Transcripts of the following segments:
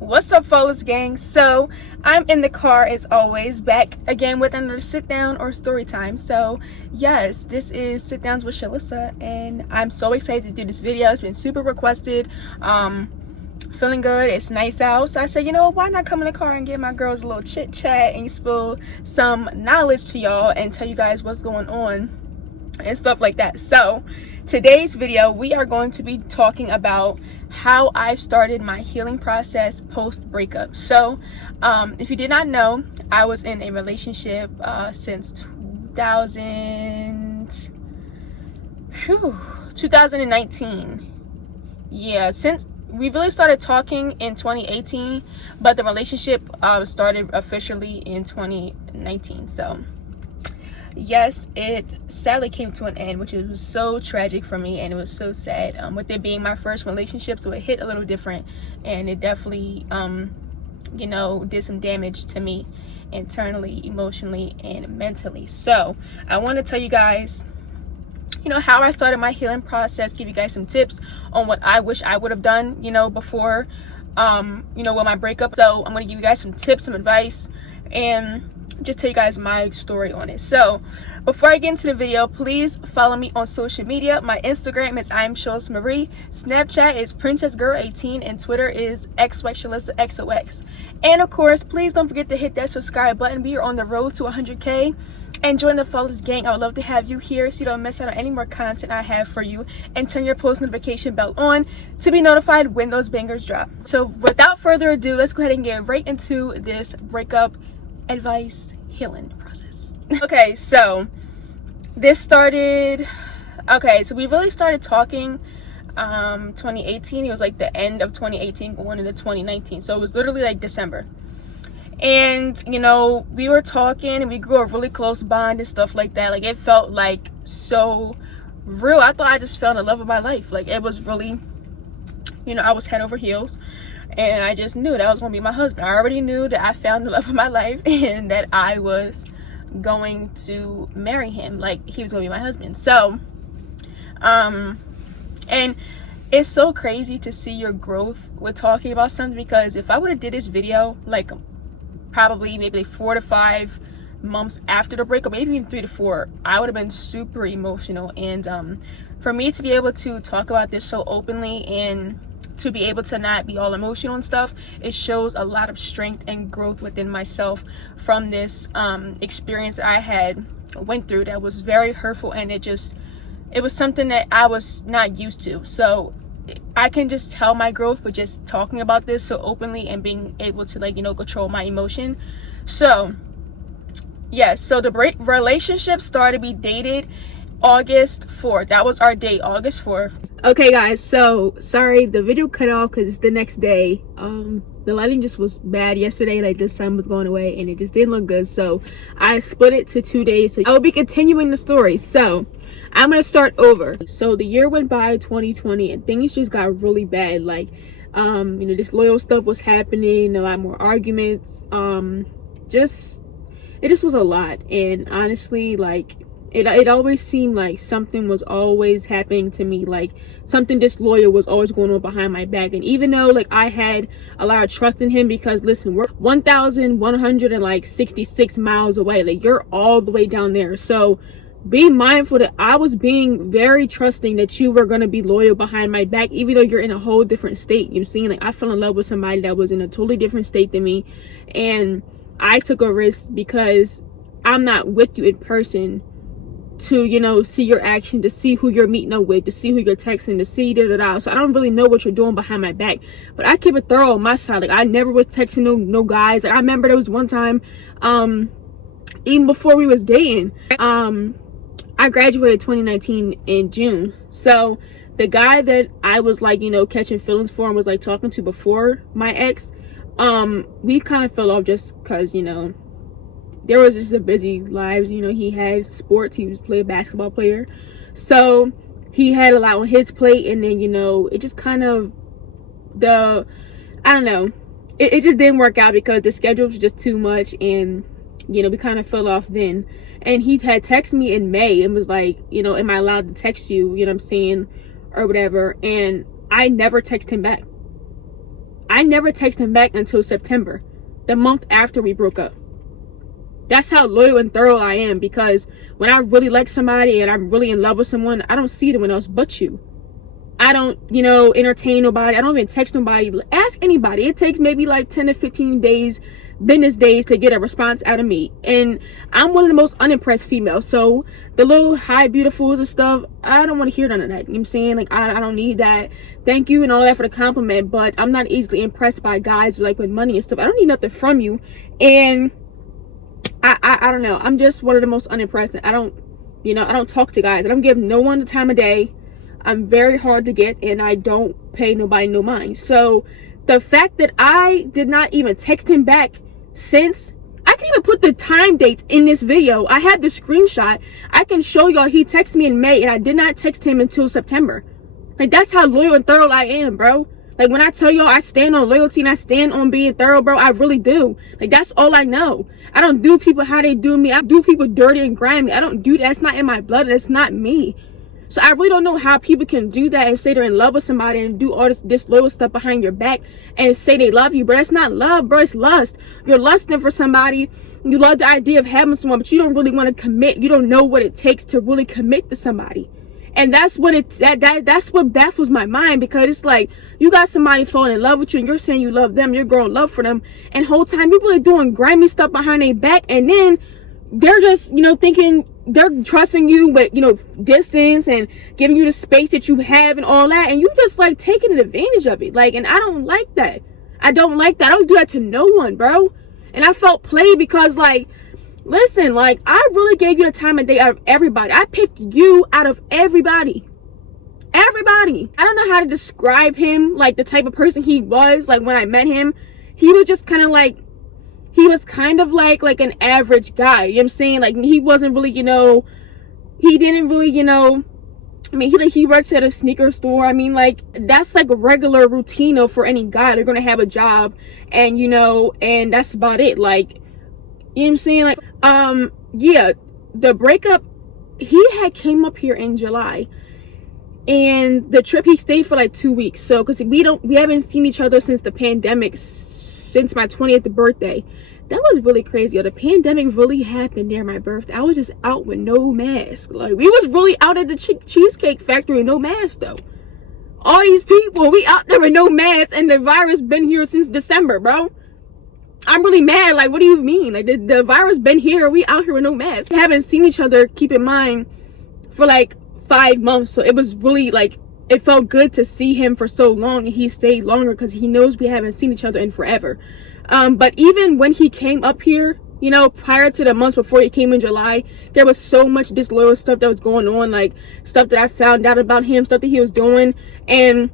What's up, flawless gang? So I'm in the car as always, back again with another sit down or story time. So yes, this is sit downs with Shalisha, and I'm so excited to do this video. It's been super requested. Feeling good, it's nice out, so I said, you know, why not come in the car and give my girls a little chit chat and spill some knowledge to y'all and tell you guys what's going on and stuff like that. So today's video, we are going to be talking about how I started my healing process post breakup. So if you did not know, I was in a relationship since 2019. Yeah, since we really started talking in 2018, but the relationship started officially in 2019. So yes, it sadly came to an end, which was so tragic for me, and it was so sad, with it being my first relationship, so it hit a little different, and it definitely you know, did some damage to me internally, emotionally, and mentally. So I want to tell you guys, you know, how I started my healing process, give you guys some tips on what I wish I would have done, you know, before you know, with my breakup. So I'm going to give you guys some tips, some advice, and just tell you guys my story on it. So before I get into the video, please follow me on social media. My Instagram is IamShalishasMarie, Snapchat is PrincessGirl18, and Twitter is XYShalishaXOX. And of course, please don't forget to hit that subscribe button. We are on the road to 100K. And join the flawless gang. I would love to have you here so you don't miss out on any more content I have for you, and turn your post notification bell on to be notified when those bangers drop. So without further ado, let's go ahead and get right into this breakup advice healing process. Okay, so this started, so we really started talking 2018. It was like the end of 2018 going into 2019, so it was literally like December. And you know, we were talking and we grew a really close bond and stuff like that. Like, it felt like so real. I thought I just found the love of my life. Like, it was really, you know, I was head over heels, and I just knew that was gonna be my husband. I already knew that I found the love of my life and that I was going to marry him. Like, he was gonna be my husband. So and it's so crazy to see your growth with talking about something, because if I would have did this video like probably maybe 4 to 5 months after the breakup, maybe even 3 to 4, I would have been super emotional. And for me to be able to talk about this so openly and to be able to not be all emotional and stuff, it shows a lot of strength and growth within myself from this experience that I had went through that was very hurtful, and it was something that I was not used to. So I can just tell my growth with just talking about this so openly and being able to, like, you know, control my emotion. So yes, so the relationship started, we dated August 4th. That was our date, August 4th. Okay guys, so sorry the video cut off because it's the next day. The lighting just was bad yesterday, like the sun was going away and it just didn't look good, so I split it to 2 days. So I will be continuing the story. So I'm gonna start over. So the year went by, 2020, and things just got really bad. Like you know, this loyal stuff was happening, a lot more arguments, it just was a lot. And honestly, like, it always seemed like something was always happening to me, like something disloyal was always going on behind my back. And even though, like, I had a lot of trust in him, because listen, we're 1,166 miles away, like, you're all the way down there, so be mindful that I was being very trusting that you were going to be loyal behind my back, even though you're in a whole different state. You're seeing, like, I fell in love with somebody that was in a totally different state than me, and I took a risk because I'm not with you in person to, you know, see your action, to see who you're meeting up with, to see who you're texting, to see da-da-da. So I don't really know what you're doing behind my back, but I keep it thorough on my side. Like, I never was texting no guys. Like, I remember there was one time, even before we was dating, I graduated 2019 in June. So the guy that I was, like, you know, catching feelings for and was, like, talking to before my ex, we kind of fell off just because, you know, there was just a busy lives. You know, he had sports, he was a basketball player, so he had a lot on his plate. And then, you know, it just kind of, I don't know, it just didn't work out because the schedule was just too much, and, you know, we kind of fell off then. And he had texted me in May and was like, you know, am I allowed to text you, you know what I'm saying, or whatever. And I never texted him back. I I never texted him back until September, the month after we broke up. That's how loyal and thorough I am, because when I really like somebody and I'm really in love with someone, I don't see anyone else but you. I don't, you know, entertain nobody. I don't even text nobody. Ask anybody. It takes maybe like 10 to 15 days, business days, to get a response out of me. And I'm one of the most unimpressed females. So the little hi beautifuls and stuff, I don't want to hear none of that. You know what I'm saying? Like, I don't need that. Thank you and all that for the compliment, but I'm not easily impressed by guys like with money and stuff. I don't need nothing from you. And I don't know. I'm just one of the most unimpressed. I don't talk to guys. I don't give no one the time of day. I'm very hard to get, and I don't pay nobody no mind. So the fact that I did not even text him back since, I can even put the time dates in this video. I have the screenshot. I can show y'all he texted me in May, and I did not text him until September. Like, that's how loyal and thorough I am, bro. Like, when I tell y'all I stand on loyalty and I stand on being thorough, bro, I really do. Like, that's all I know. I don't do people how they do me. I do people dirty and grimy. I don't do that. That's not in my blood. That's not me. So I really don't know how people can do that and say they're in love with somebody and do all this disloyal stuff behind your back and say they love you, bro. That's not love, bro. It's lust. You're lusting for somebody. You love the idea of having someone, but you don't really want to commit. You don't know what it takes to really commit to somebody. And that's what that's what baffles my mind, because it's like, you got somebody falling in love with you and you're saying you love them, you're growing love for them, and whole time you're really doing grimy stuff behind their back, and then they're just, you know, thinking they're trusting you with, you know, distance and giving you the space that you have and all that, and you just like taking advantage of it. Like, and I don't like that. I don't like that. I don't do that to no one, bro. And I felt played because, like, listen, like, I really gave you the time of day out of everybody. I picked you out of everybody. Everybody. I don't know how to describe him, like the type of person he was. Like, when I met him, he was just kind of like, he was kind of like an average guy. You know what I'm saying? Like, he wasn't really, you know, he didn't really, you know, I mean, he works at a sneaker store. I mean, like, that's like a regular routine for any guy. They're gonna have a job, and, you know, and that's about it. Like, you know what I'm saying? Like, yeah, the breakup, he had came up here in July, and the trip, he stayed for like 2 weeks. So, because we haven't seen each other since the pandemic, since my 20th birthday. That was really crazy. The pandemic really happened near my birthday. I was just out with no mask. Like, we was really out at the Cheesecake Factory with no mask, though. All these people, we out there with no mask, and the virus been here since December, bro. I'm really mad. Like, what do you mean? Like, the virus been here, we out here with no mask. We haven't seen each other, keep in mind, for like 5 months. So it was really like, it felt good to see him for so long, and he stayed longer because he knows we haven't seen each other in forever. But even when he came up here, you know, prior to the months before he came in July, there was so much disloyal stuff that was going on, like stuff that I found out about him, stuff that he was doing. And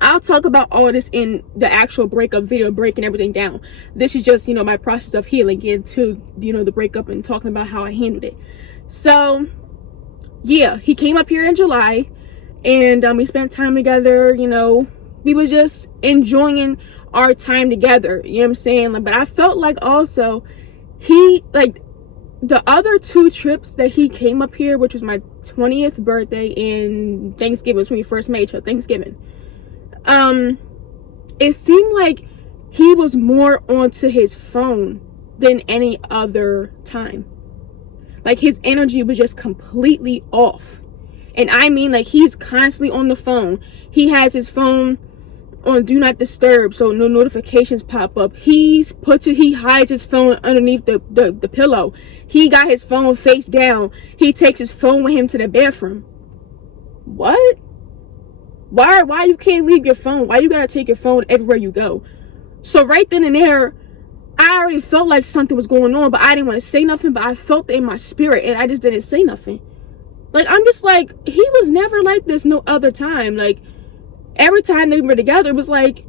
I'll talk about all of this in the actual breakup video, breaking everything down. This is just, you know, my process of healing into, you know, the breakup and talking about how I handled it. So yeah, he came up here in July, and we spent time together. You know, we was just enjoying our time together, you know what I'm saying? Like, but I felt like also he, like, the other 2 trips that he came up here, which was my 20th birthday and Thanksgiving, was when we first met each other, Thanksgiving, it seemed like he was more onto his phone than any other time. Like, his energy was just completely off. And I mean, like, he's constantly on the phone. He has his phone on do not disturb, so no notifications pop up. He hides his phone underneath the pillow. He got his phone face down. He takes his phone with him to the bathroom. What? Why you can't leave your phone? Why you gotta take your phone everywhere you go? So right then and there, I already felt like something was going on, but I didn't want to say nothing. But I felt it in my spirit, and I just didn't say nothing. Like, I'm just like, he was never like this no other time. Like, every time they were together, it was like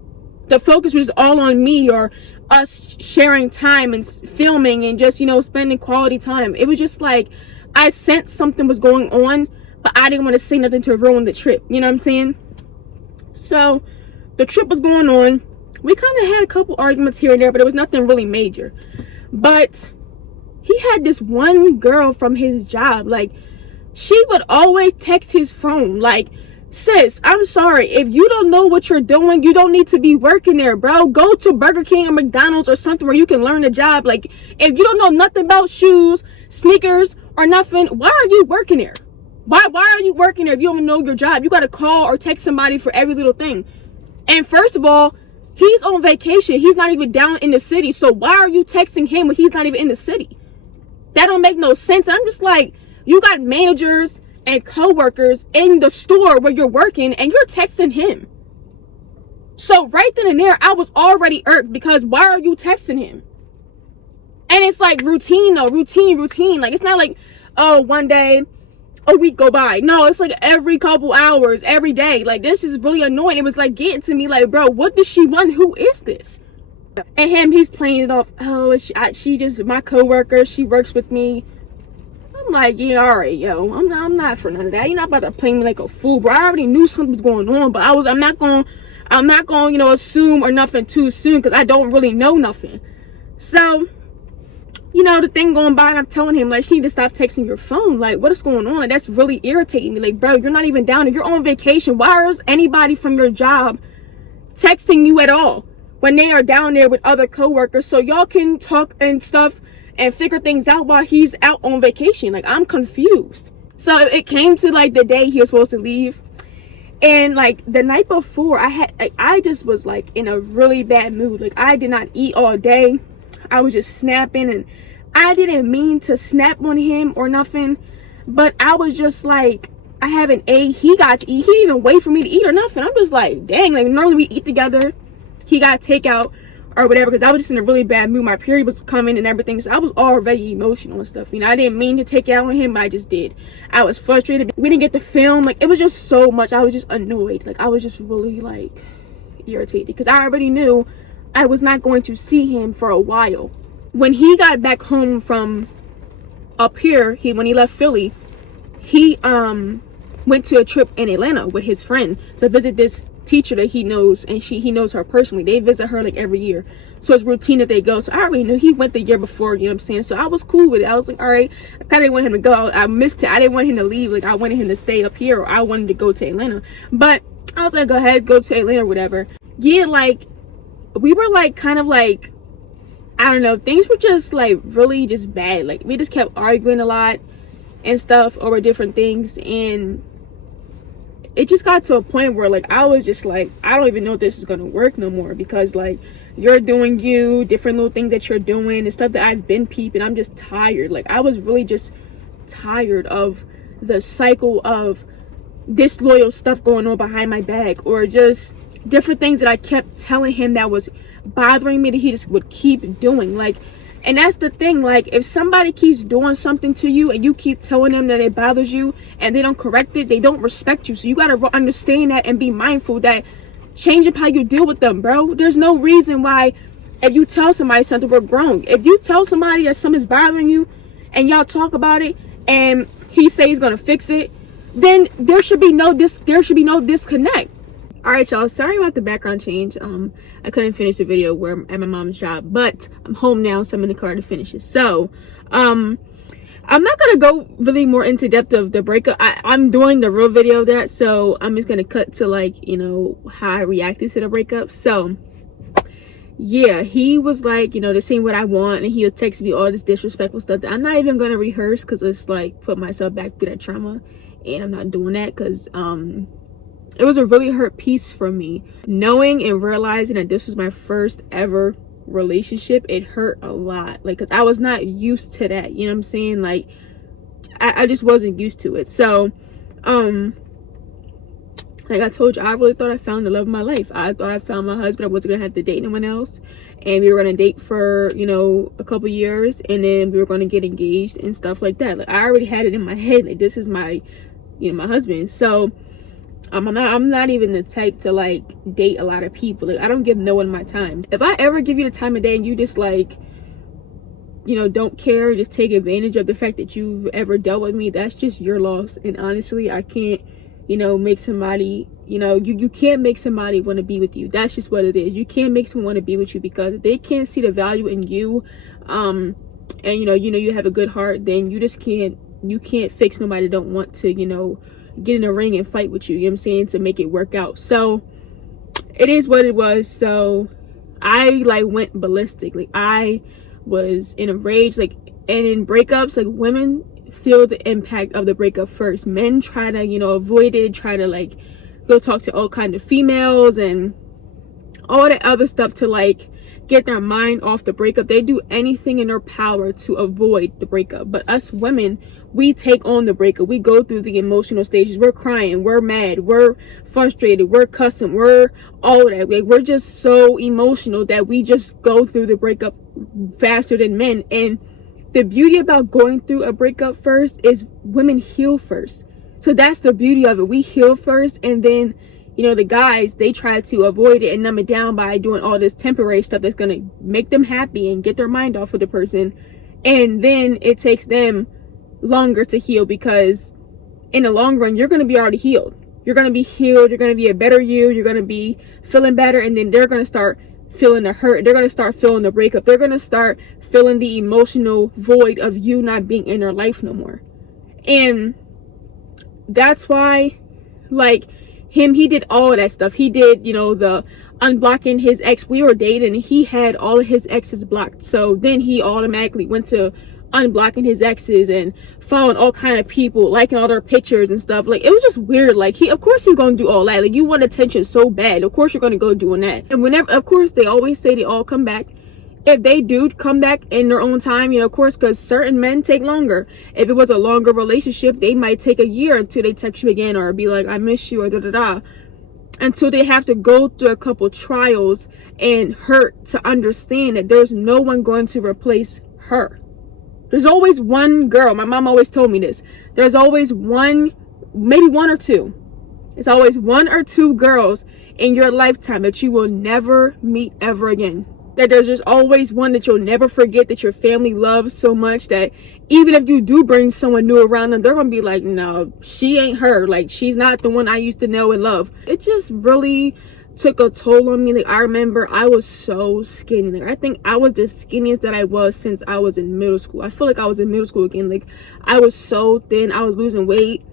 the focus was all on me, or us sharing time and filming and just, you know, spending quality time. It was just like, I sensed something was going on, but I didn't want to say nothing to ruin the trip. You know what I'm saying? So the trip was going on. We kind of had a couple arguments here and there, but it was nothing really major. But he had this one girl from his job. Like, she would always text his phone, like, Sis, I'm sorry. If you don't know what you're doing, you don't need to be working there, bro. Go to Burger King or McDonald's or something where you can learn a job. Like, if you don't know nothing about shoes, sneakers, or nothing, why are you working there? Why are you working there if you don't know your job? You got to call or text somebody for every little thing. And first of all, he's on vacation. He's not even down in the city. So why are you texting him when he's not even in the city? That don't make no sense. I'm just like, you got managers and co-workers in the store where you're working and you're texting him. So right then and there, I was already irked because why are you texting him? And it's like routine though, routine. Like, it's not like, oh, one day, a week go by. No, it's like every couple hours, every day. Like, this is really annoying. It was like getting to me like, bro, what does she want? Who is this? And he's playing it off. Oh, she just my coworker. She works with me. I'm like, yeah, all right, yo. I'm not for none of that. You're not about to play me like a fool, bro. I already knew something was going on, but I'm not going, you know, assume or nothing too soon because I don't really know nothing. So, you know, the thing going by, and I'm telling him, like, she need to stop texting your phone. Like, what is going on? Like, that's really irritating me. Like, bro, you're not even down there. You're on vacation. Why is anybody from your job texting you at all when they are down there with other coworkers so y'all can talk and stuff and figure things out while he's out on vacation? Like, I'm confused. So it came to like the day he was supposed to leave, and like the night before, I just was like in a really bad mood. Like, I did not eat all day. I was just snapping, and I didn't mean to snap on him or nothing, but I was just like, I haven't ate. He got to eat. He didn't even wait for me to eat or nothing. I'm just like, dang. Like, normally we eat together. He got takeout or whatever because I was just in a really bad mood. My period was coming and everything, so I was already emotional and stuff. You know, I didn't mean to take it out on him, but I just did. I was frustrated. We didn't get to film. Like, it was just so much. I was just annoyed. Like, I was just really like irritated because I already knew I was not going to see him for a while. When he got back home from up here, when he left Philly, he went to a trip in Atlanta with his friend to visit this teacher that he knows, and he knows her personally. They visit her like every year, so it's routine that they go. So I already knew he went the year before, you know what I'm saying? So I was cool with it. I was like, all right. I kind of didn't want him to go. I missed it. I didn't want him to leave. Like, I wanted him to stay up here, or I wanted to go to Atlanta, but I was like, go ahead, go to Atlanta or whatever. Yeah, like, we were like kind of like, I don't know, things were just like really just bad. Like, we just kept arguing a lot and stuff over different things, and it just got to a point where like I was just like, I don't even know if this is gonna work no more, because like you're doing different little things that you're doing and stuff that I've been peeping. I'm just tired. Like, I was really just tired of the cycle of disloyal stuff going on behind my back, or just different things that I kept telling him that was bothering me that he just would keep doing. Like, and that's the thing, like, if somebody keeps doing something to you and you keep telling them that it bothers you and they don't correct it, they don't respect you. So you gotta understand that and be mindful that change up how you deal with them, bro. There's no reason why, if you tell somebody something, we're grown. If you tell somebody that something's bothering you and y'all talk about it and he says he's gonna fix it, then there should be no disconnect. All right, y'all, sorry about the background change. I couldn't finish the video where I'm at my mom's job, but I'm home now, so I'm in the car to finish it. So I'm not gonna go really more into depth of the breakup. I'm doing the real video of that, so I'm just gonna cut to, like, you know, how I reacted to the breakup. So yeah, he was like, you know, this ain't what I want, and he was texting me all this disrespectful stuff that I'm not even gonna rehearse because it's like put myself back through that trauma, and I'm not doing that because it was a really hurt piece for me, knowing and realizing that this was my first ever relationship. It hurt a lot, like, 'cause I was not used to that, you know what I'm saying? Like, I just wasn't used to it. So like I told you, I really thought I found the love of my life. I thought I found my husband. I wasn't gonna have to date anyone else, and we were gonna date for, you know, a couple years, and then we were gonna get engaged and stuff like that. Like, I already had it in my head, like, this is my, you know, my husband. So I'm not even the type to like date a lot of people. Like, I don't give no one my time. If I ever give you the time of day and you just like, you know, don't care, just take advantage of the fact that you've ever dealt with me, that's just your loss. And honestly, I can't, you know, make somebody, you know, you can't make somebody want to be with you. That's just what it is. You can't make someone want to be with you, because if they can't see the value in you, and you know you have a good heart, then you just can't, you can't fix nobody that don't want to, you know, get in a ring and fight with you, you know what I'm saying, to make it work out. So it is what it was. So I like went ballistic. Like I was in a rage. Like, and in breakups, like women feel the impact of the breakup first. Men try to, you know, avoid it, try to like go talk to all kinds of females and all that other stuff to like get their mind off the breakup. They do anything in their power to avoid the breakup. But us women, we take on the breakup. We go through the emotional stages. We're crying, we're mad, we're frustrated, we're cussing, we're all that. Like, we're just so emotional that we just go through the breakup faster than men. And the beauty about going through a breakup first is women heal first. So that's the beauty of it. We heal first, and then, you know, the guys, they try to avoid it and numb it down by doing all this temporary stuff that's gonna make them happy and get their mind off of the person. And then it takes them longer to heal, because in the long run, you're gonna be already healed. You're gonna be healed, you're gonna be a better you, you're gonna be feeling better, and then they're gonna start feeling the hurt, they're gonna start feeling the breakup, they're gonna start feeling the emotional void of you not being in their life no more. And that's why, like, he did all of that stuff. He did, you know, the unblocking his ex. We were dating and he had all of his exes blocked. So then he automatically went to unblocking his exes and following all kind of people, liking all their pictures and stuff. Like, it was just weird. Like, of course he's gonna do all that. Like, you want attention so bad, of course you're gonna go doing that. And whenever, of course, they always say they all come back. If they do come back in their own time, you know, of course, because certain men take longer. If it was a longer relationship, they might take a year until they text you again or be like, I miss you, or da-da-da. Until they have to go through a couple trials and hurt to understand that there's no one going to replace her. There's always one girl. My mom always told me this. There's always one, maybe one or two. It's always one or two girls in your lifetime that you will never meet ever again. That there's just always one that you'll never forget, that your family loves so much that even if you do bring someone new around them, they're gonna be like, no, she ain't her. Like, she's not the one I used to know and love. It just really took a toll on me. Like, I remember I was so skinny. Like, I think I was the skinniest that I was since I was in middle school. I feel like I was in middle school again. Like, I was so thin. I was losing weight.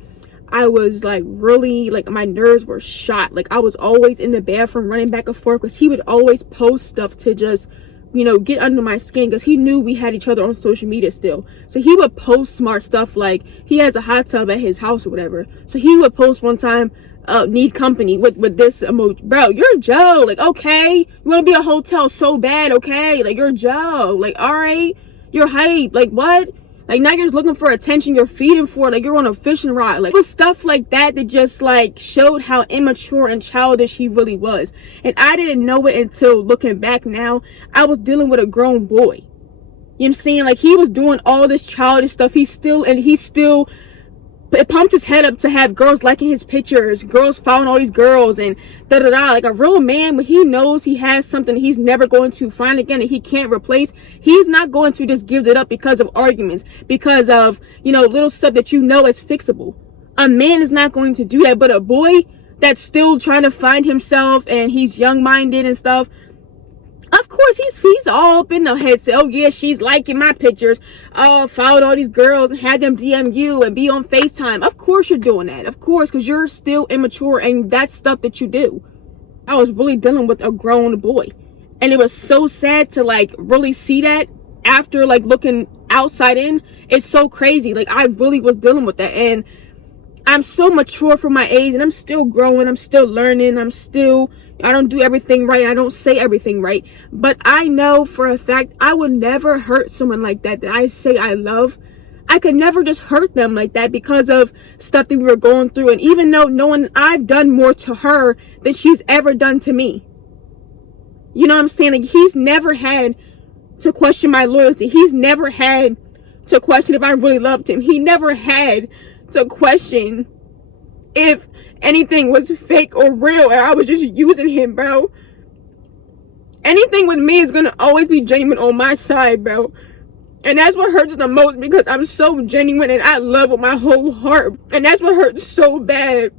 I was like really, like, my nerves were shot. Like, I was always in the bathroom running back and forth because he would always post stuff to just, you know, get under my skin, because he knew we had each other on social media still. So he would post smart stuff, like he has a hot tub at his house or whatever. So he would post one time, need company with this emoji. Bro, you're Joe. Like, okay, you want to be a hotel so bad, okay? Like, you're Joe. Like, all right, you're hype. Like, what? Like, now you're just looking for attention, you're feeding for it, like you're on a fishing rod. Like, it was stuff like that that just like showed how immature and childish he really was. And I didn't know it until looking back now. I was dealing with a grown boy. You know what I'm saying? Like, he was doing all this childish stuff. He still it pumped his head up to have girls liking his pictures, girls following all these girls and da-da-da. Like, a real man, when he knows he has something he's never going to find again and he can't replace, he's not going to just give it up because of arguments, because of, you know, little stuff that you know is fixable. A man is not going to do that. But a boy that's still trying to find himself and he's young-minded and stuff, of course, he's all up in the head. Say, oh yeah, she's liking my pictures. Oh, followed all these girls and had them DM you and be on FaceTime. Of course you're doing that. Of course, because you're still immature and that's stuff that you do. I was really dealing with a grown boy. And it was so sad to like really see that after like looking outside in. It's so crazy. Like, I really was dealing with that. And I'm so mature for my age, and I'm still growing. I'm still learning. I don't do everything right. I don't say everything right. But I know for a fact I would never hurt someone like that I say I love. I could never just hurt them like that because of stuff that we were going through. And even though knowing I've done more to her than she's ever done to me. You know what I'm saying? Like, he's never had to question my loyalty. He's never had to question if I really loved him. He never had to question if anything was fake or real and I was just using him, bro. Anything with me is gonna always be genuine on my side, bro. And that's what hurts the most, because I'm so genuine and I love with my whole heart. And that's what hurts so bad,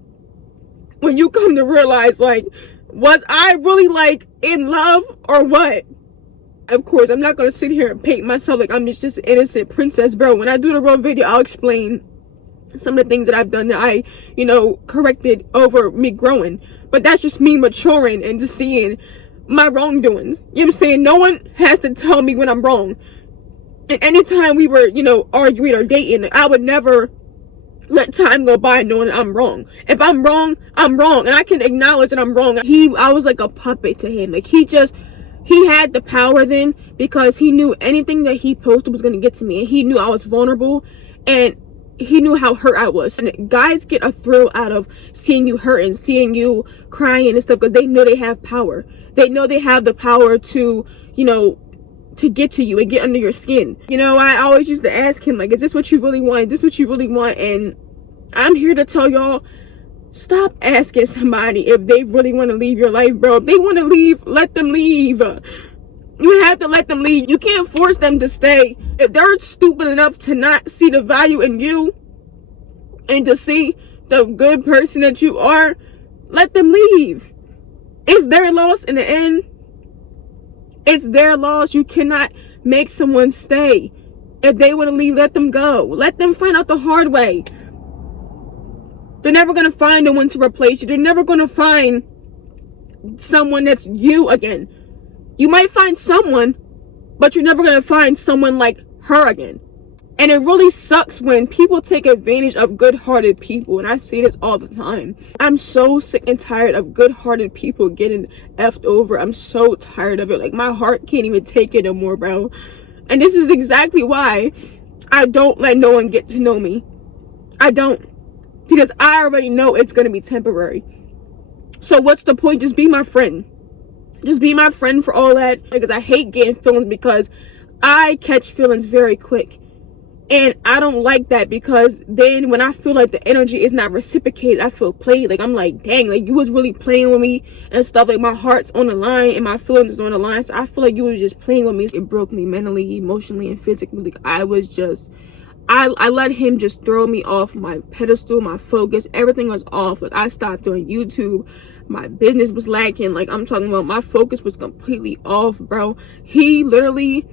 when you come to realize, like, was I really like in love or what? Of course, I'm not gonna sit here and paint myself like I'm just an innocent princess, bro. When I do the real video, I'll explain some of the things that I've done that I, corrected over me growing. But that's just me maturing and just seeing my wrongdoings. You know what I'm saying? No one has to tell me when I'm wrong. And anytime we were, arguing or dating, I would never let time go by knowing that I'm wrong. If I'm wrong, I'm wrong. And I can acknowledge that I'm wrong. I was like a puppet to him. Like, he had the power then, because he knew anything that he posted was going to get to me. And he knew I was vulnerable. And he knew how hurt I was. And guys get a thrill out of seeing you hurt and seeing you crying and stuff, because they know they have power. They know they have the power to, to get to you and get under your skin. I always used to ask him, like, is this what you really want? Is this what you really want? And I'm here to tell y'all, stop asking somebody if they really want to leave your life, bro. If they want to leave, let them leave. You have to let them leave. You can't force them to stay. If they're stupid enough to not see the value in you and to see the good person that you are, let them leave. It's their loss in the end. It's their loss. You cannot make someone stay. If they want to leave, let them go. Let them find out the hard way. They're never going to find no one to replace you. They're never going to find someone that's you again. You might find someone, but you're never going to find someone like her again. And it really sucks when people take advantage of good-hearted people. And I say this all the time. I'm so sick and tired of good-hearted people getting effed over. I'm so tired of it. Like, my heart can't even take it no more, bro. And this is exactly why I don't let no one get to know me. I don't. Because I already know it's going to be temporary. So what's the point? Just be my friend. Just be my friend for all that. Because I hate getting feelings, because I catch feelings very quick. And I don't like that, because then when I feel like the energy is not reciprocated, I feel played. Like, I'm like, dang, like, you was really playing with me and stuff. Like, my heart's on the line and my feelings is on the line. So I feel like you was just playing with me. It broke me mentally, emotionally, and physically. Like, I was just, I let him just throw me off my pedestal, my focus. Everything was off. Like, I stopped doing YouTube. My business was lacking. Like, I'm talking about, my focus was completely off, bro. He literally,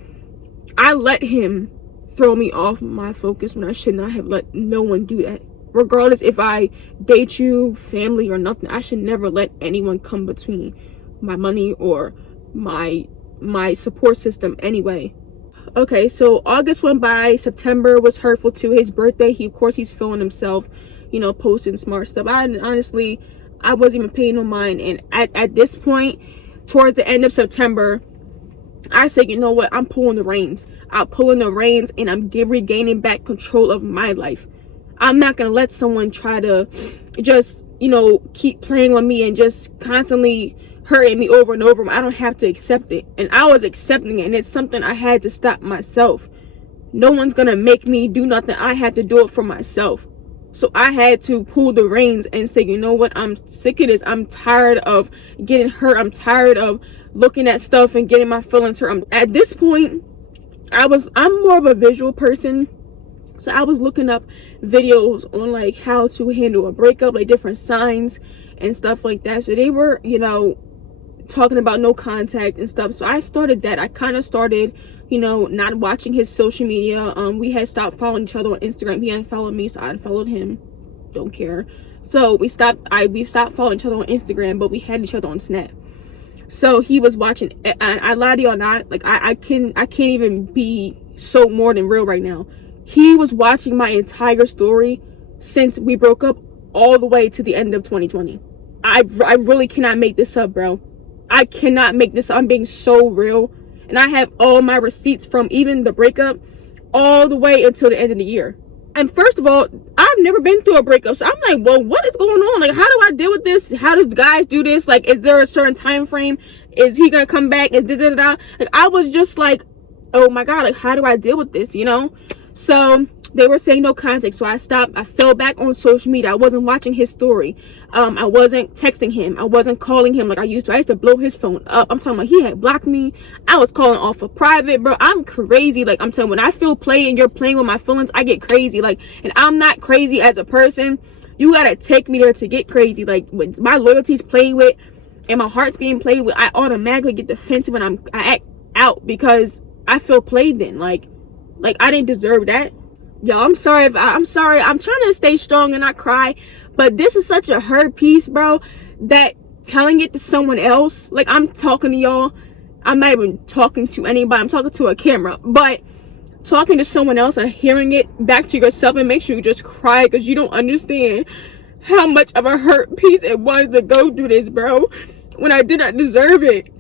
I let him throw me off my focus when I should not have let no one do that. Regardless if I date you, family, or nothing, I should never let anyone come between my money or my support system anyway. Okay, so August went by. September was hurtful too. His birthday, of course he's feeling himself, posting smart stuff. I wasn't even paying no mind. And at this point, towards the end of September, I said, you know what, I'm pulling the reins. I'm pulling the reins, and I'm regaining back control of my life. I'm not going to let someone try to just, keep playing with me and just constantly hurting me over and over. I don't have to accept it. And I was accepting it, and it's something I had to stop myself. No one's going to make me do nothing. I had to do it for myself. So I had to pull the reins and say, you know what, I'm sick of this. I'm tired of getting hurt. I'm tired of looking at stuff and getting my feelings hurt. At this point, I'm more of a visual person. So I was looking up videos on like how to handle a breakup, like different signs and stuff like that. So they were, talking about no contact and stuff. So I started that. I kind of started, not watching his social media. We had stopped following each other on Instagram. He unfollowed me, so I unfollowed him. Don't care. So we stopped following each other on Instagram, but we had each other on Snap. So he was watching, and I lie to y'all not, like I can't even be so more than real right now. He was watching my entire story since we broke up all the way to the end of 2020. I really cannot make this up, bro. I cannot make this up. I'm being so real. And I have all my receipts from even the breakup all the way until the end of the year. And first of all, I've never been through a breakup. So I'm like, well, what is going on? Like, how do I deal with this? How does guys do this? Like, is there a certain time frame? Is he going to come back? And da-da-da-da? Like, I was just like, oh my God, like, how do I deal with this, So they were saying no contact. So I stopped. I fell back on social media. I wasn't watching his story. I wasn't texting him. I wasn't calling him like I used to. I used to blow his phone up. I'm talking about he had blocked me. I was calling off of private, bro. I'm crazy. Like, I'm telling you, when I feel play and you're playing with my feelings, I get crazy. Like, and I'm not crazy as a person. You gotta take me there to get crazy. Like, when my loyalty's played with and my heart's being played with, I automatically get defensive and I act out because I feel played then. Like I didn't deserve that. Yo, I'm sorry if I'm sorry. I'm trying to stay strong and not cry, but this is such a hurt piece, bro, that telling it to someone else, like I'm talking to y'all, I'm not even talking to anybody, I'm talking to a camera, but talking to someone else and hearing it back to yourself, and makes you just cry because you don't understand how much of a hurt piece it was to go through this, bro, when I did not deserve it.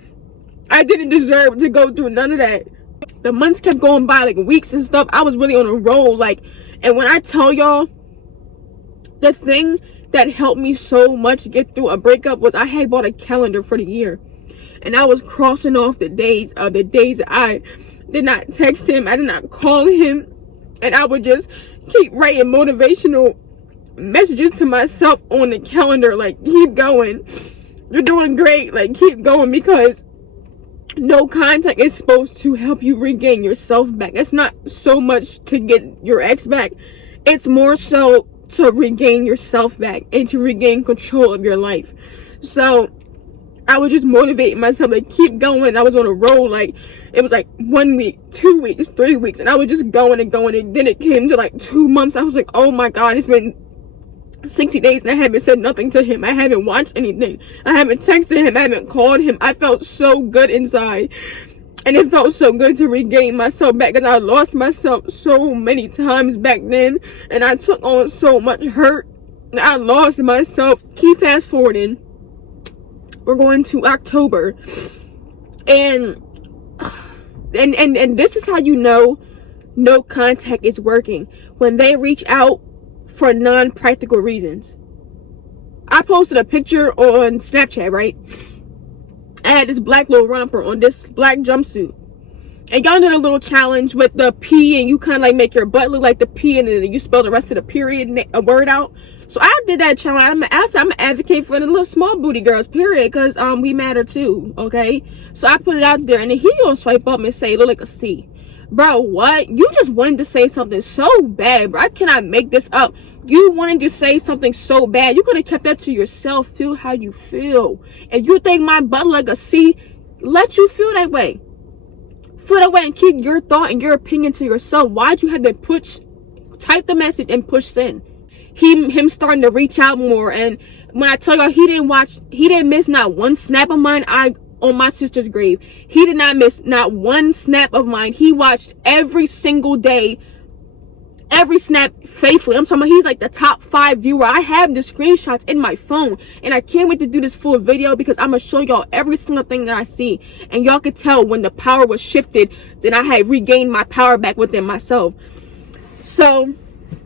I didn't deserve to go through none of that. The months kept going by, like weeks and stuff. I was really on a roll, like, and when I tell y'all, the thing that helped me so much get through a breakup was I had bought a calendar for the year, and I was crossing off the days that I did not text him, I did not call him, and I would just keep writing motivational messages to myself on the calendar, like, keep going, you're doing great, like, keep going, because no contact is supposed to help you regain yourself back. It's not so much to get your ex back, it's more so to regain yourself back and to regain control of your life. So I was just motivating myself, like, keep going. I was on a roll, like, it was like 1 week, 2 weeks, 3 weeks, and I was just going and going, and then it came to like 2 months. I was like, oh my god, it's been 60 days and I haven't said nothing to him. I haven't watched anything. I haven't texted him. I haven't called him. I felt so good inside. And it felt so good to regain myself back, because I lost myself so many times back then. And I took on so much hurt. And I lost myself. Keep fast forwarding. We're going to October. And this is how you know no contact is working. When they reach out for non-practical reasons. I posted a picture on Snapchat, right? I had this black little romper on, this black jumpsuit, and y'all did a little challenge with the P, and you kind of like make your butt look like the P, and then you spell the rest of the period a word out. So I did that challenge. I'm an advocate for the little small booty girls, period, because we matter too, okay? So I put it out there, and then he gonna swipe up and say it look like a C. Bro, what? You just wanted to say something so bad, bro. I cannot make this up. You wanted to say something so bad. You could have kept that to yourself. Feel how you feel. If you think my butt like a C, let you feel that way. Feel that way and keep your thought and your opinion to yourself. Why'd you have to type the message and push send? Him starting to reach out more. And when I tell y'all, he didn't miss not one snap of mine on my sister's grave. He did not miss not one snap of mine. He watched every single day, every snap faithfully. I'm talking about, he's like the top 5 viewer. I have the screenshots in my phone, and I can't wait to do this full video, because I'm gonna show y'all every single thing that I see, and y'all could tell when the power was shifted, then I had regained my power back within myself. So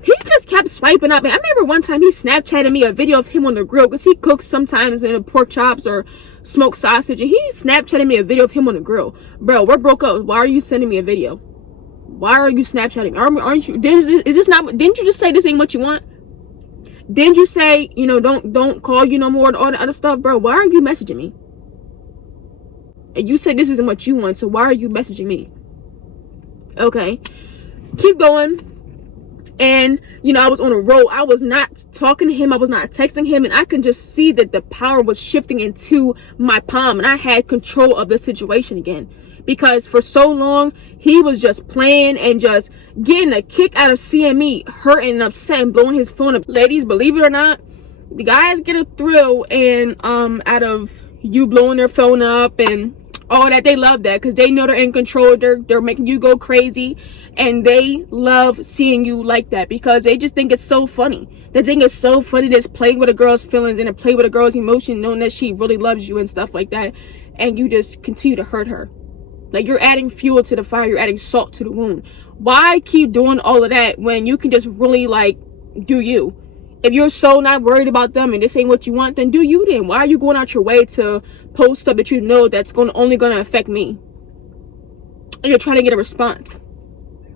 he just kept swiping up, and I remember one time he Snapchatted me a video of him on the grill, because he cooks sometimes in pork chops or smoked sausage, and he Snapchatted me a video of him on the grill. Bro, we're broke up. Why are you sending me a video? Why are you Snapchatting? Aren't you? Is this not? Didn't you just say this ain't what you want? Didn't you say, you know, don't call you no more and all the other stuff, bro? Why aren't you messaging me? And you said this isn't what you want, so why are you messaging me? Okay, keep going. And you know, I was on a roll. I was not talking to him, I was not texting him, and I can just see that the power was shifting into my palm, and I had control of the situation again. Because for so long he was just playing and just getting a kick out of seeing me hurting and upset and blowing his phone up. Ladies, believe it or not, the guys get a thrill and out of you blowing their phone up and all that. They love that because they know they're in control. They're making you go crazy, and they love seeing you like that because they just think it's so funny. They think it's so funny to just play with a girl's feelings and to play with a girl's emotion, knowing that she really loves you and stuff like that, and you just continue to hurt her. Like, you're adding fuel to the fire, you're adding salt to the wound. Why keep doing all of that when you can just really, like, do you? If you're so not worried about them and this ain't what you want, then do you then. Why are you going out your way to post stuff that you know that's only going to affect me? And you're trying to get a response.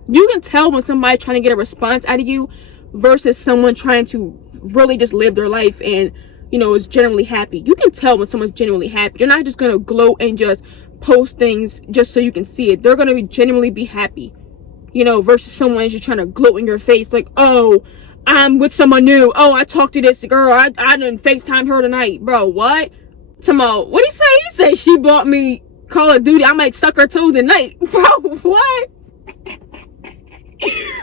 You can tell when somebody's trying to get a response out of you versus someone trying to really just live their life and, you know, is genuinely happy. You can tell when someone's genuinely happy. They're not just going to gloat and just post things just so you can see it. They're going to genuinely be happy, you know, versus someone just trying to gloat in your face like, oh, I'm with someone new. Oh, I talked to this girl. I didn't FaceTime her tonight. Bro, what? What'd he say? He said she bought me Call of Duty. I might suck her toes tonight. Bro, what?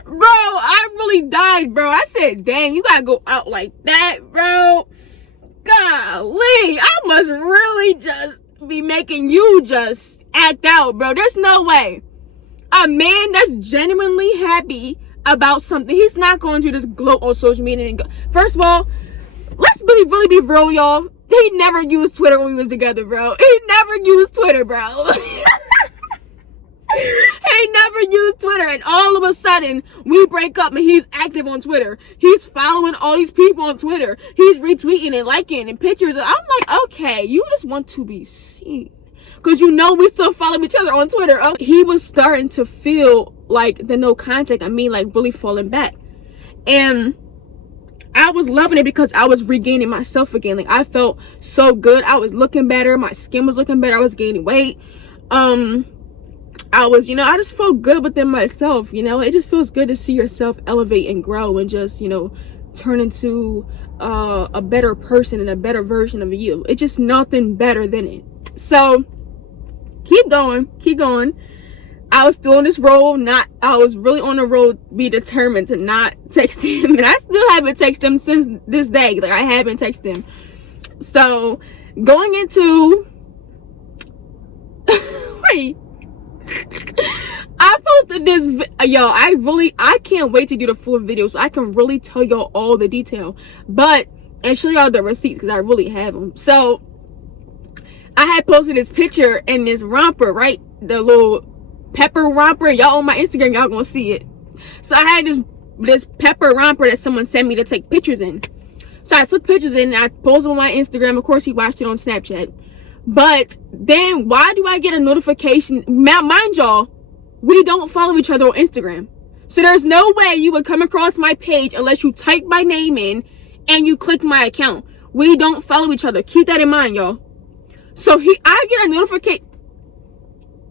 Bro, I really died, bro. I said, dang, you gotta go out like that, bro. Golly, I must really just be making you just act out, bro. There's no way a man that's genuinely happy about something, he's not going to just gloat on social media and go. First of all, let's really be real, y'all. He never used Twitter when we was together, bro. He never used Twitter, bro. He never used Twitter, and all of a sudden we break up and he's active on Twitter. He's following all these people on Twitter. He's retweeting and liking and pictures. I'm like, okay, you just want to be seen, because you know we still follow each other on Twitter. Oh, he was starting to feel like the no contact, like really falling back. And I was loving it because I was regaining myself again. Like, I felt so good. I was looking better. My skin was looking better. I was gaining weight. I was, I just felt good within myself. It just feels good to see yourself elevate and grow and just, turn into a better person and a better version of you. It's just nothing better than it. So keep going. I was still on this road. I was really on the road, be determined to not text him. And I still haven't texted him since this day. Like, I haven't texted him. So going into wait. I posted this yo, I can't wait to do the full video so I can really tell y'all all the detail, and show y'all the receipts, because I really have them. So I had posted this picture and this romper, right, the little pepper romper. Y'all on my Instagram, y'all gonna see it. So I had this pepper romper that someone sent me to take pictures in. So I took pictures in and I posted on my Instagram. Of course, he watched it on Snapchat. But then why do I get a notification? Mind y'all, we don't follow each other on Instagram. So there's no way you would come across my page unless you type my name in and you click my account. We don't follow each other. Keep that in mind, y'all. So I get a notification.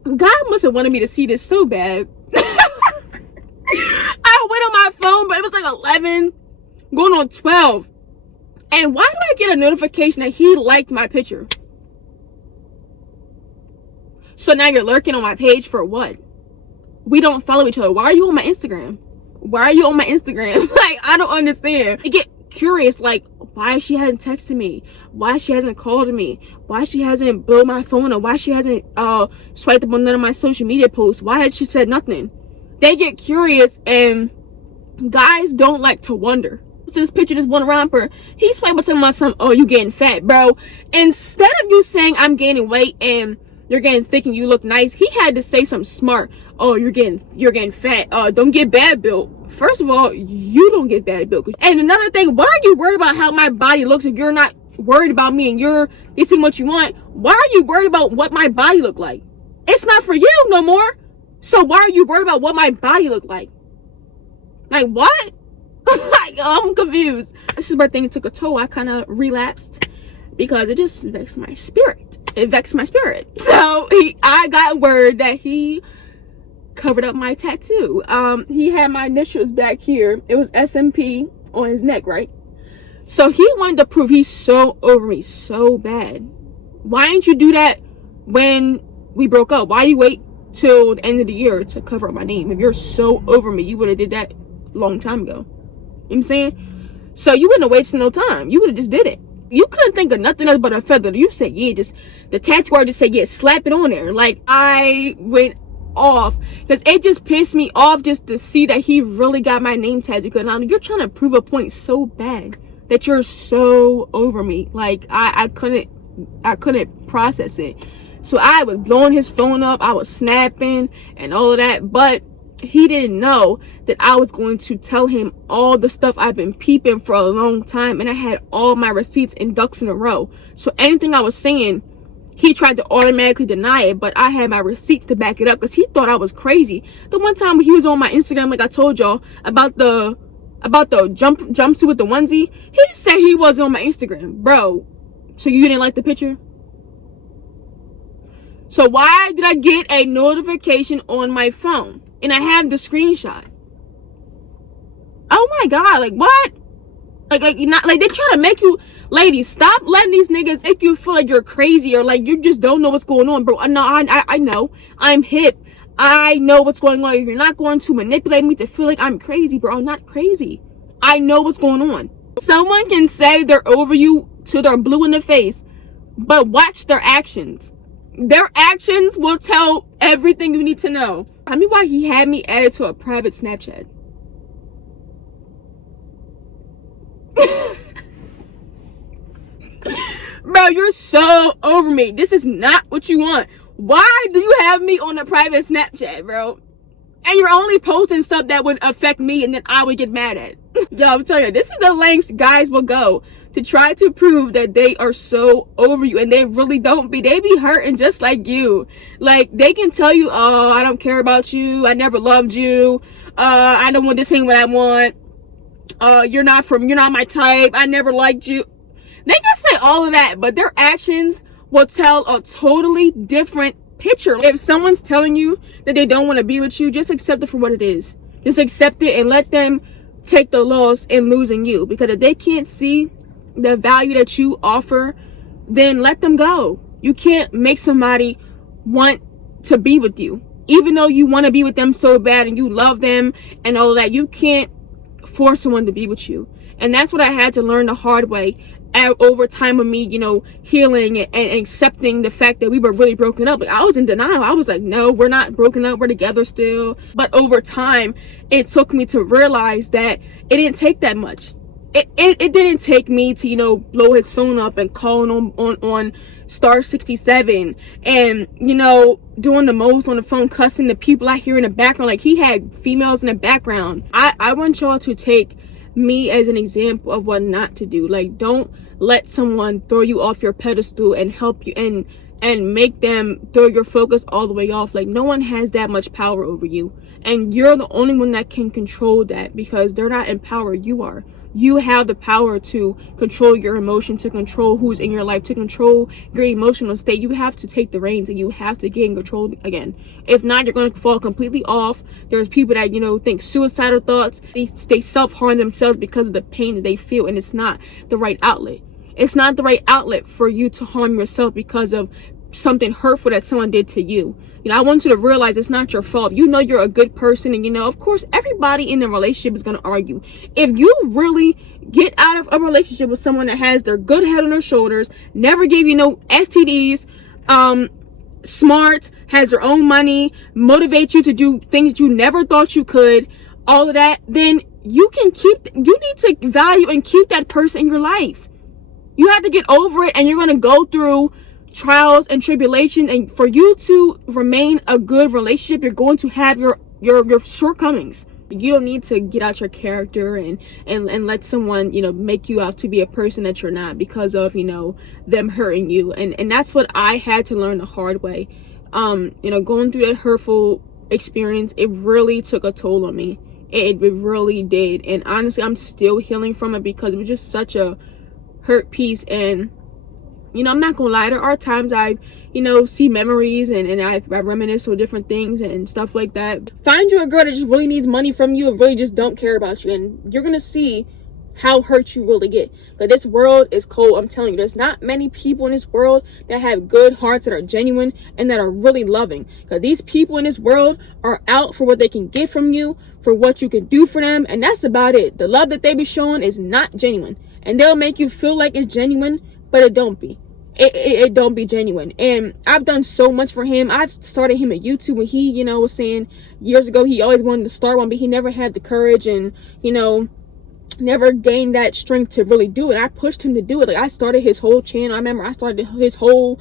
God must have wanted me to see this so bad. I went on my phone, but it was like 11, going on 12. And why do I get a notification that he liked my picture? So now you're lurking on my page for what? We don't follow each other. Why are you on my Instagram? Like, I don't understand. I get curious, like, why she hasn't texted me? Why she hasn't called me? Why she hasn't blown my phone up? Why she hasn't swiped up on none of my social media posts? Why has she said nothing? They get curious, and guys don't like to wonder. This picture, this one romper, he swiped up talking about something, oh, you getting fat, bro. Instead of you saying I'm gaining weight and you're getting thick and you look nice, he had to say something smart. Oh, you're getting fat. Don't get bad built. First of all, you don't get bad built. And another thing, why are you worried about how my body looks if you're not worried about me and you're seeing what you want? Why are you worried about what my body look like? It's not for you no more. So why are you worried about what my body look like? Like, what? Like, I'm confused. This is where things took a toll. I kind of relapsed because it just vexed my spirit. So I got word that he covered up my tattoo. He had my initials back here. It was SMP on his neck, right? So he wanted to prove he's so over me so bad. Why didn't you do that when we broke up? Why you wait till the end of the year to cover up my name? If you're so over me, you would have did that a long time ago. You know what I'm saying? So you wouldn't have wasted no time. You would have just did it. You couldn't think of nothing else but a feather. You said, yeah, just the tattoo artist said, yeah, slap it on there. Like, I went off because it just pissed me off just to see that he really got my name tattooed. Because you're trying to prove a point so bad that you're so over me. Like, I couldn't process it. So I was blowing his phone up. I was snapping and all of that. But he didn't know that I was going to tell him all the stuff I've been peeping for a long time, and I had all my receipts and ducks in a row. So anything I was saying, he tried to automatically deny it, but I had my receipts to back it up because he thought I was crazy. The one time he was on my Instagram, like I told y'all about the jumpsuit with the onesie, he said he wasn't on my Instagram. Bro, so you didn't like the picture? So why did I get a notification on my phone? And I have the screenshot. Oh my God, like what? Like not like they try to make you, ladies, stop letting these niggas make you feel like you're crazy or like you just don't know what's going on, bro. No, I know. I'm hip. I know what's going on. You're not going to manipulate me to feel like I'm crazy, bro. I'm not crazy. I know what's going on. Someone can say they're over you till they're blue in the face, but watch their actions. Their actions will tell everything you need to know. Tell me why he had me added to a private Snapchat. Bro, you're so over me. This is not what you want. Why do you have me on a private Snapchat, bro? And you're only posting stuff that would affect me and then I would get mad at. Yo, I'm telling you, this is the lengths guys will go to try to prove that they are so over you, and they really don't be. They be hurting just like you. Like, they can tell you, oh, I don't care about you, I never loved you, I don't want this thing what I want, you're not my type, I never liked you. They can say all of that, but their actions will tell a totally different picture. If someone's telling you that they don't want to be with you, just accept it for what it is. Just accept it and let them take the loss in losing you. Because if they can't see the value that you offer, then let them go. You can't make somebody want to be with you. Even though you want to be with them so bad and you love them and all that, you can't force someone to be with you. And that's what I had to learn the hard way over time of me, you know, healing and accepting the fact that we were really broken up. Like, I was in denial. I was like, no, we're not broken up, we're together still. But over time, it took me to realize that it didn't take that much. It didn't take me to, you know, blow his phone up and calling on star 67 and, you know, doing the most on the phone, cussing the people I hear in the background. Like, he had females in the background. I want y'all to take me as an example of what not to do. Like, don't let someone throw you off your pedestal and help you and make them throw your focus all the way off. Like, no one has that much power over you, and you're the only one that can control that, because they're not in power, you are. You have the power to control your emotion, to control who's in your life, to control your emotional state. You have to take the reins and you have to get in control again. If not, you're going to fall completely off. There's people that, you know, think suicidal thoughts. They self-harm themselves because of the pain that they feel, and it's not the right outlet. It's not the right outlet for you to harm yourself because of something hurtful that someone did to you. You know, I want you to realize it's not your fault. You know you're a good person, and you know, of course, everybody in a relationship is going to argue. If you really get out of a relationship with someone that has their good head on their shoulders, never gave you no STDs, smart, has their own money, motivates you to do things you never thought you could, all of that, then you need to value and keep that person in your life. You have to get over it, and you're going to go through trials and tribulation, and for you to remain a good relationship, you're going to have your shortcomings. You don't need to get out your character and let someone, you know, make you out to be a person that you're not because of, you know, them hurting you. And that's what I had to learn the hard way. You know, going through that hurtful experience, it really took a toll on me. It really did. And honestly, I'm still healing from it because it was just such a hurt piece. And you know, I'm not gonna lie, there are times I, you know, see memories and I reminisce on different things and stuff like that. Find you a girl that just really needs money from you and really just don't care about you, and you're gonna see how hurt you really get. Because this world is cold. I'm telling you, there's not many people in this world that have good hearts, that are genuine and that are really loving. Because these people in this world are out for what they can get from you, for what you can do for them, and that's about it. The love that they be showing is not genuine, and they'll make you feel like it's genuine, but it don't be. It don't be genuine. And I've done so much for him. I've started him at YouTube when he, you know, was saying years ago he always wanted to start one, but he never had the courage and, you know, never gained that strength to really do it. I pushed him to do it. Like, I started his whole channel. I remember I started his whole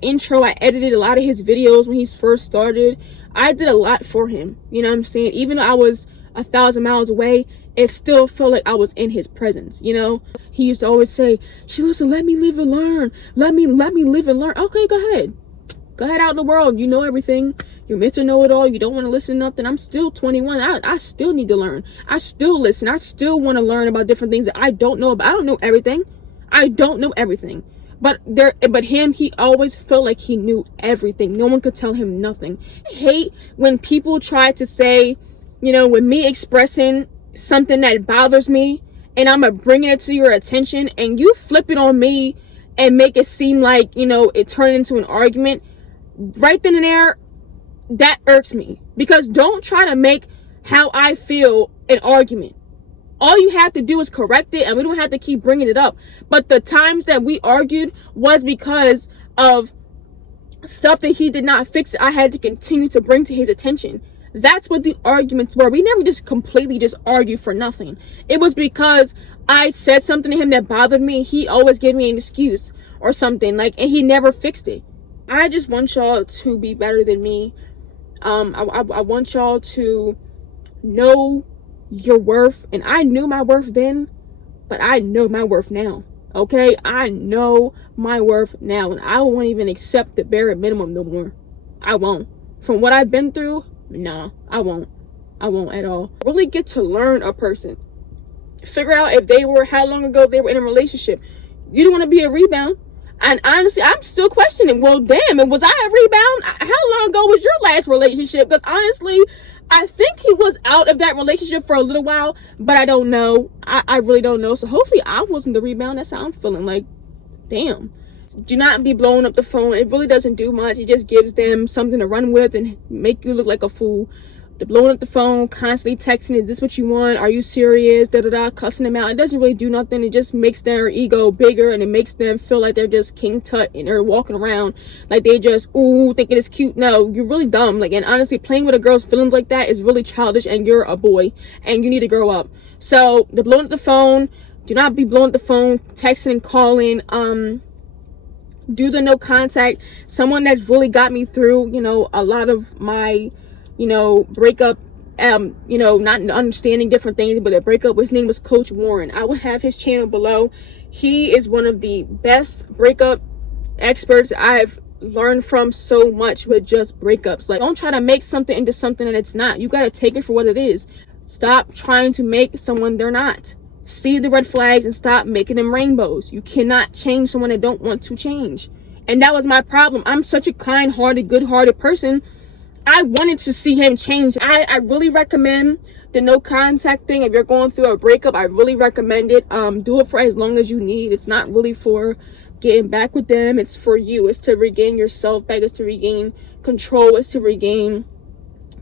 intro. I edited a lot of his videos when he first started. I did a lot for him, you know what I'm saying? Even though I was 1,000 miles away, it still felt like I was in his presence, you know? He used to always say, Shalisha, let me live and learn. Let me live and learn. Okay, go ahead. Go ahead out in the world. You know everything. You're Mr. Know-It-All. You don't want to listen to nothing. I'm still 21. I still need to learn. I still listen. I still want to learn about different things that I don't know about. I don't know everything. I don't know everything. But him, he always felt like he knew everything. No one could tell him nothing. I hate when people try to say, you know, with me expressing something that bothers me and I'm bringing it to your attention and you flip it on me and make it seem like, you know, it turned into an argument. Right then and there, that irks me, because don't try to make how I feel an argument. All you have to do is correct it, and we don't have to keep bringing it up. But the times that we argued was because of stuff that he did not fix. I had to continue to bring to his attention. That's what the arguments were. We never just completely just argued for nothing. It was because I said something to him that bothered me. He always gave me an excuse or something, like, and he never fixed it. I just want y'all to be better than me. I want y'all to know your worth. And I knew my worth then, but I know my worth now. Okay, I know my worth now, and I won't even accept the bare minimum no more. I won't. From what I've been through, nah, I won't at all. Really get to learn a person. Figure out if they were, how long ago they were in a relationship. You don't want to be a rebound. And honestly, I'm still questioning, well, damn, and was I a rebound? How long ago was your last relationship? Because honestly, I think he was out of that relationship for a little while, but I don't know. I really don't know. So hopefully I wasn't the rebound. That's how I'm feeling. Like, damn. Do not be blowing up the phone. It really doesn't do much. It just gives them something to run with and make you look like a fool. The blowing up the phone, constantly texting, is this what you want? Are you serious? Cussing them out. It doesn't really do nothing. It just makes their ego bigger, and it makes them feel like they're just King Tut and they're walking around like they just, ooh, thinking it's cute. No, you're really dumb. Like, and honestly, playing with a girl's feelings like that is really childish, and you're a boy and you need to grow up. So the blowing up the phone, do not be blowing up the phone, texting and calling. Do the no contact. Someone that's really got me through, you know, a lot of my, you know, breakup, you know, not understanding different things, but a breakup, his name was Coach Warren. I will have his channel below. He is one of the best breakup experts. I've learned from so much with just breakups. Like, don't try to make something into something that it's not. You got to take it for what it is. Stop trying to make someone they're not. See the red flags and stop making them rainbows. You cannot change someone that don't want to change. And that was my problem. I'm such a kind-hearted, good-hearted person. I wanted to see him change. I really recommend the no contact thing. If you're going through a breakup, I really recommend it. Do it for as long as you need. It's not really for getting back with them. It's for you. It's to regain yourself back. It's to regain control. It's to regain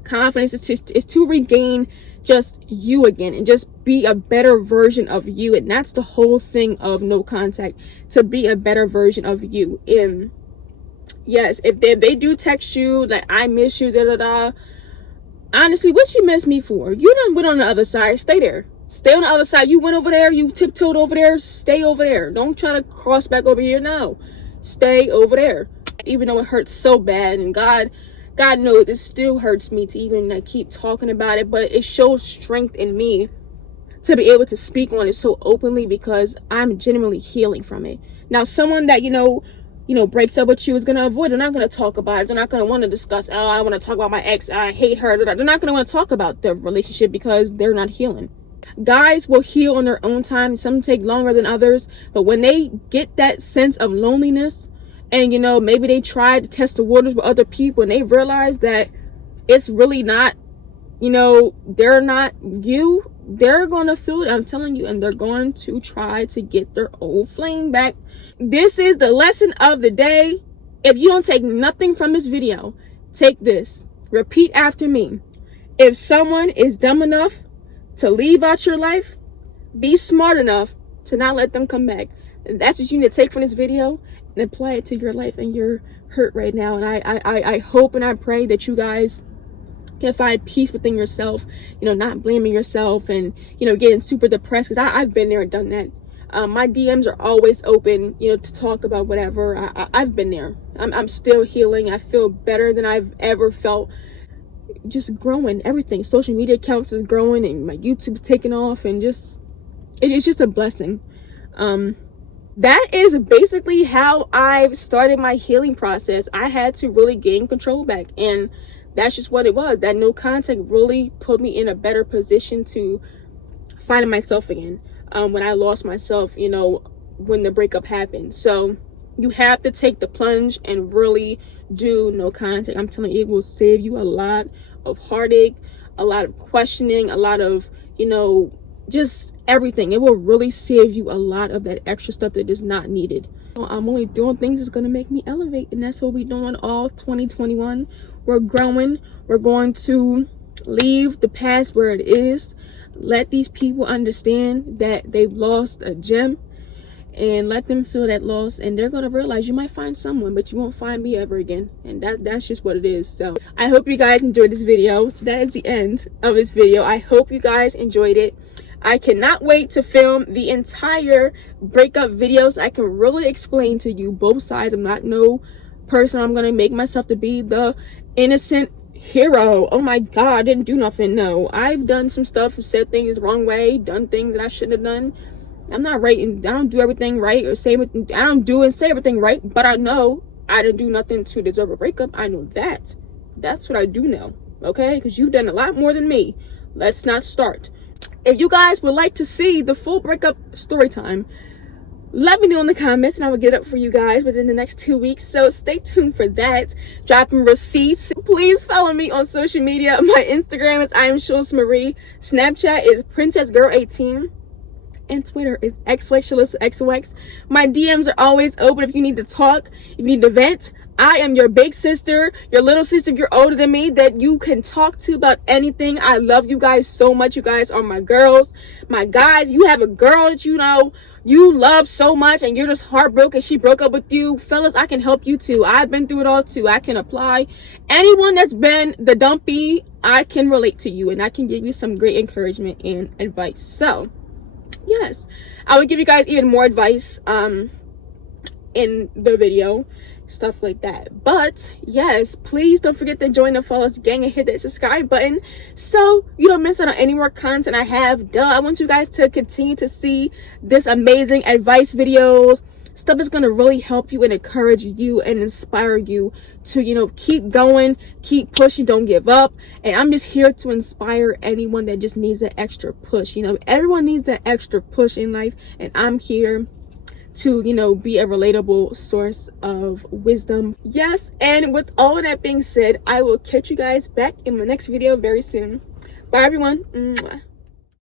confidence. It's to regain just you again and just be a better version of you. And that's the whole thing of no contact, to be a better version of you. And yes, if they do text you like, I miss you, honestly, what you miss me for? You done went on the other side. Stay there. Stay on the other side. You went over there, you tiptoed over there, stay over there. Don't try to cross back over here. No, stay over there. Even though it hurts so bad, and God knows it still hurts me to even like keep talking about it, but it shows strength in me to be able to speak on it so openly, because I'm genuinely healing from it. Now, someone that you know breaks up with you is going to avoid. They're not going to talk about it. They're not going to want to discuss, oh, I want to talk about my ex, I hate her. They're not going to want to talk about the relationship because they're not healing. Guys will heal on their own time. Some take longer than others, but when they get that sense of loneliness, and you know, maybe they tried to test the waters with other people and they realize that it's really not, you know, they're not you, they're gonna feel it, I'm telling you, and they're going to try to get their old flame back. This is the lesson of the day. If you don't take nothing from this video, take this. Repeat after me. If someone is dumb enough to leave out your life, be smart enough to not let them come back. And that's what you need to take from this video and apply it to your life and your hurt right now. And I hope and I pray that you guys can find peace within yourself, you know, not blaming yourself and, you know, getting super depressed, because I've been there and done that. My DMs are always open, you know, to talk about whatever. I've been there. I'm still healing. I feel better than I've ever felt. Just growing, everything. Social media accounts is growing, and my YouTube's taking off, and just it's just a blessing. That is basically how I've started my healing process. I had to really gain control back, and that's just what it was. That no contact really put me in a better position to find myself again. When I lost myself, you know, when the breakup happened. So you have to take the plunge and really do no contact. I'm telling you, it will save you a lot of heartache, a lot of questioning, a lot of, you know, just everything. It will really save you a lot of that extra stuff that is not needed. I'm only doing things that's going to make me elevate, and that's what we're doing all 2021. We're growing. We're going to leave the past where it is. Let these people understand that they've lost a gem, and let them feel that loss, and they're gonna realize you might find someone, but you won't find me ever again. And that's just what it is. So I hope you guys enjoyed this video. So that is the end of this video. I hope you guys enjoyed it. I cannot wait to film the entire breakup videos. I can really explain to you both sides. I'm not no person. I'm gonna make myself to be the innocent hero. Oh my god, I didn't do nothing. No, I've done some stuff, said things the wrong way, done things that I shouldn't have done. I'm not right, and I don't do everything right or say everything. I don't do and say everything right, but I know I didn't do nothing to deserve a breakup. I know that. That's what I do know, okay? Because you've done a lot more than me. Let's not start. If you guys would like to see the full breakup story time, let me know in the comments, and I will get it up for you guys within the next 2 weeks. So stay tuned for that. Dropping receipts. Please follow me on social media. My Instagram is @shalishasflawless. Snapchat is princessgirl18. And Twitter is xyxshalishasxox. My DMs are always open if you need to talk, if you need to vent. I am your big sister, your little sister if you're older than me, that you can talk to about anything. I love you guys so much. You guys are my girls. My guys, you have a girl that you know you love so much and you're just heartbroken she broke up with you. Fellas, I can help you too. I've been through it all too. I can apply. Anyone that's been the dumpy, I can relate to you, and I can give you some great encouragement and advice. So yes, I would give you guys even more advice in the video, stuff like that. But yes, please don't forget to join the Flawless gang and hit that subscribe button so you don't miss out on any more content I have. I want you guys to continue to see this amazing advice videos, stuff that's going to really help you and encourage you and inspire you to, you know, keep going, keep pushing, don't give up. And I'm just here to inspire anyone that just needs that extra push. You know, everyone needs that extra push in life, and I'm here to, you know, be a relatable source of wisdom. Yes, and with all of that being said, I will catch you guys back in my next video very soon. Bye everyone. Mwah.